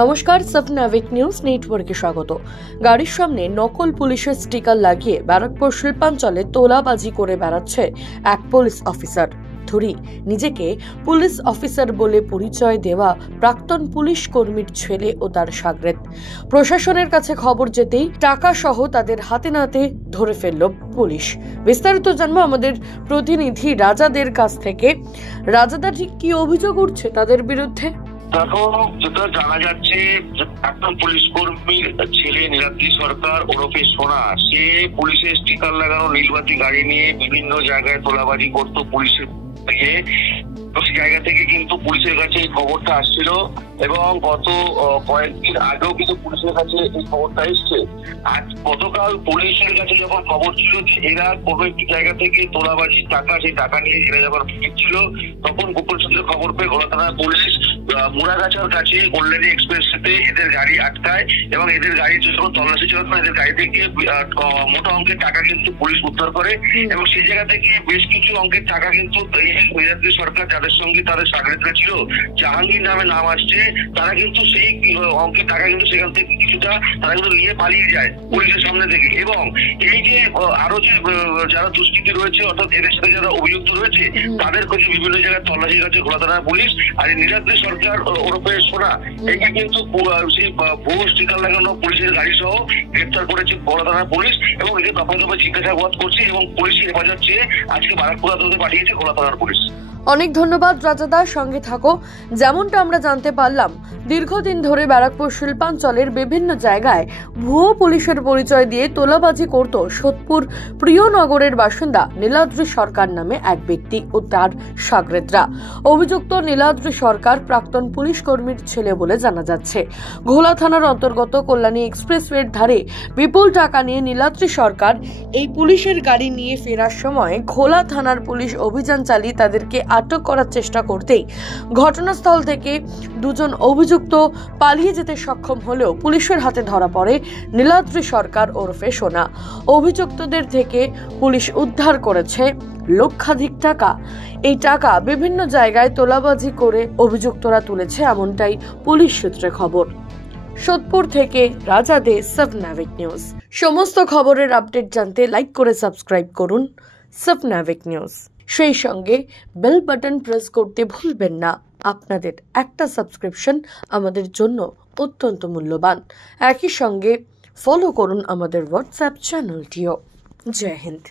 নমস্কার, সাবনাভিক নিউজ নেটওয়ার্কে স্বাগত। গাড়ির সামনে নকল পুলিশের স্টিকার লাগিয়ে ব্যারাকপুর শিল্পাঞ্চলে তোলাবাজি করে বেড়াচ্ছে এক পুলিশ অফিসার। ধরি নিজেকে পুলিশ অফিসার বলে পরিচয় দেওয়া প্রাক্তন পুলিশ কর্মীর ছেলে ও তার শাগরেদ। প্রশাসনের কাছে খবর যেতেই টাকা সহ তাদের হাতে নাতে ধরে ফেলল পুলিশ। বিস্তারিত জানবো আমাদের প্রতিনিধি রাজাদের কাছ থেকে। রাজাদা, ঠিক কি অভিযোগ উঠছে তাদের বিরুদ্ধে? দেখো, যেটা জানা যাচ্ছে প্রাক্তন পুলিশ কর্মীর ছেলে নীলাদ্রি সরকার ওরফে সোনা, সে পুলিশের স্টিকার লাগানো নীলবাতি গাড়ি নিয়ে বিভিন্ন জায়গায় তোলাবাজি করতো পুলিশের থেকে। সেই জায়গা থেকে কিন্তু পুলিশের কাছে এই খবরটা আসছিল এবং গত কয়েকদিন আগেও কিন্তু পুলিশের কাছে এই খবরটা এসছে। আজ গতকাল পুলিশের কাছে যখন খবর ছিল যে এরা কোনো একটি জায়গা থেকে তোলাবাজির টাকা, সেই টাকা নিয়ে এরা যখন ফিরছিল, তখন গোপন সূত্রে খবর পেয়ে ঘোলা থানার পুলিশ মুড়াগাছার কাছে কল্যাণী এক্সপ্রেসে এদের গাড়ি আটকায় এবং এদের গাড়ি যখন তল্লাশি চালানো এদের গাড়ি থেকে মোটা অঙ্কের টাকা কিন্তু পুলিশ উদ্ধার করে এবং সেই জায়গা থেকে বেশ কিছু অঙ্কের টাকা কিন্তু নীলাদ্রি সরকার, যাদের সঙ্গে তাদের শাগরেদরা ছিল, জাহাঙ্গীর নামে নাম আসছে, তারা কিন্তু সেই অঙ্কের টাকা কিন্তু সেখান থেকে কিছুটা তারা কিন্তু নিয়ে পালিয়ে যায় পুলিশের সামনে থেকে। এবং এই যে আরো যে যারা দুষ্কৃতী রয়েছে, অর্থাৎ এদের সাথে যারা অভিযুক্ত রয়েছে, তাদের কাছে বিভিন্ন জায়গায় তল্লাশি কাছে ঘোলা থানার পুলিশ। আর নীলাদ্রি সরকার ওরফে সোনা, একে কিন্তু সেই ভুয়ো স্টিকার লাগানো পুলিশের গাড়ি সহ গ্রেপ্তার করেছে ঘোলা থানার পুলিশ এবং একে দফায় দফায় জিজ্ঞাসাবাদ করছে এবং পুলিশের হেফাজত চেয়ে আজকে বারাকপুর আদালতে পাঠিয়েছে ঘোলা থানার পুলিশ। অনেক ধন্যবাদ রাজাদার, সঙ্গে থাকো। যেমনটা আমরা জানতে পারলাম, দীর্ঘদিন ধরে ব্যারাকপুর শিল্পাঞ্চলের বিভিন্ন জায়গায় ভুয়ো পুলিশের পরিচয় দিয়ে তোলাবাজি করত সোদপুর প্রিয়নগরের বাসিন্দা নীলাদ্রি সরকার নামে এক ব্যক্তি ও তার শাগরেদরা। অভিযুক্ত নীলাদ্রি সরকার প্রাক্তন পুলিশ কর্মীর ছেলে বলে জানা যাচ্ছে। ঘোলা থানার অন্তর্গত কল্যাণী এক্সপ্রেসওয়ের ধারে বিপুল টাকা নিয়ে নীলাদ্রি সরকার এই পুলিশের গাড়ি নিয়ে ফেরার সময় ঘোলা থানার পুলিশ অভিযান চালিয়ে তাদেরকে আটক করার চেষ্টা করতেই ঘটনাস্থল থেকে দুজন অভিযুক্ত পালিয়ে যেতে সক্ষম হলেও পুলিশের হাতে ধরা পড়ে নীলাদ্রি সরকার ওরফে সোনা। অভিযুক্তদের থেকে পুলিশ উদ্ধার করেছে লক্ষাধিক টাকা। এই টাকা বিভিন্ন জায়গায় তোলাবাজি করে অভিযুক্তরা তুলেছে, এমনটাই পুলিশ সূত্রে খবর। সোদপুর থেকে রাজাদে, সাবনাভিক নিউজ। সমস্ত খবরের আপডেট জানতে লাইক করে সাবস্ক্রাইব করুন সাবনাভিক নিউজ। সেই সঙ্গে বেল বাটন প্রেস করতে ভুলবেন না। আপনাদের একটা সাবস্ক্রিপশন আমাদের জন্য অত্যন্ত মূল্যবান। একই সঙ্গে ফলো করুন আমাদের হোয়াটসঅ্যাপ চ্যানেলটিও। জয় হিন্দ।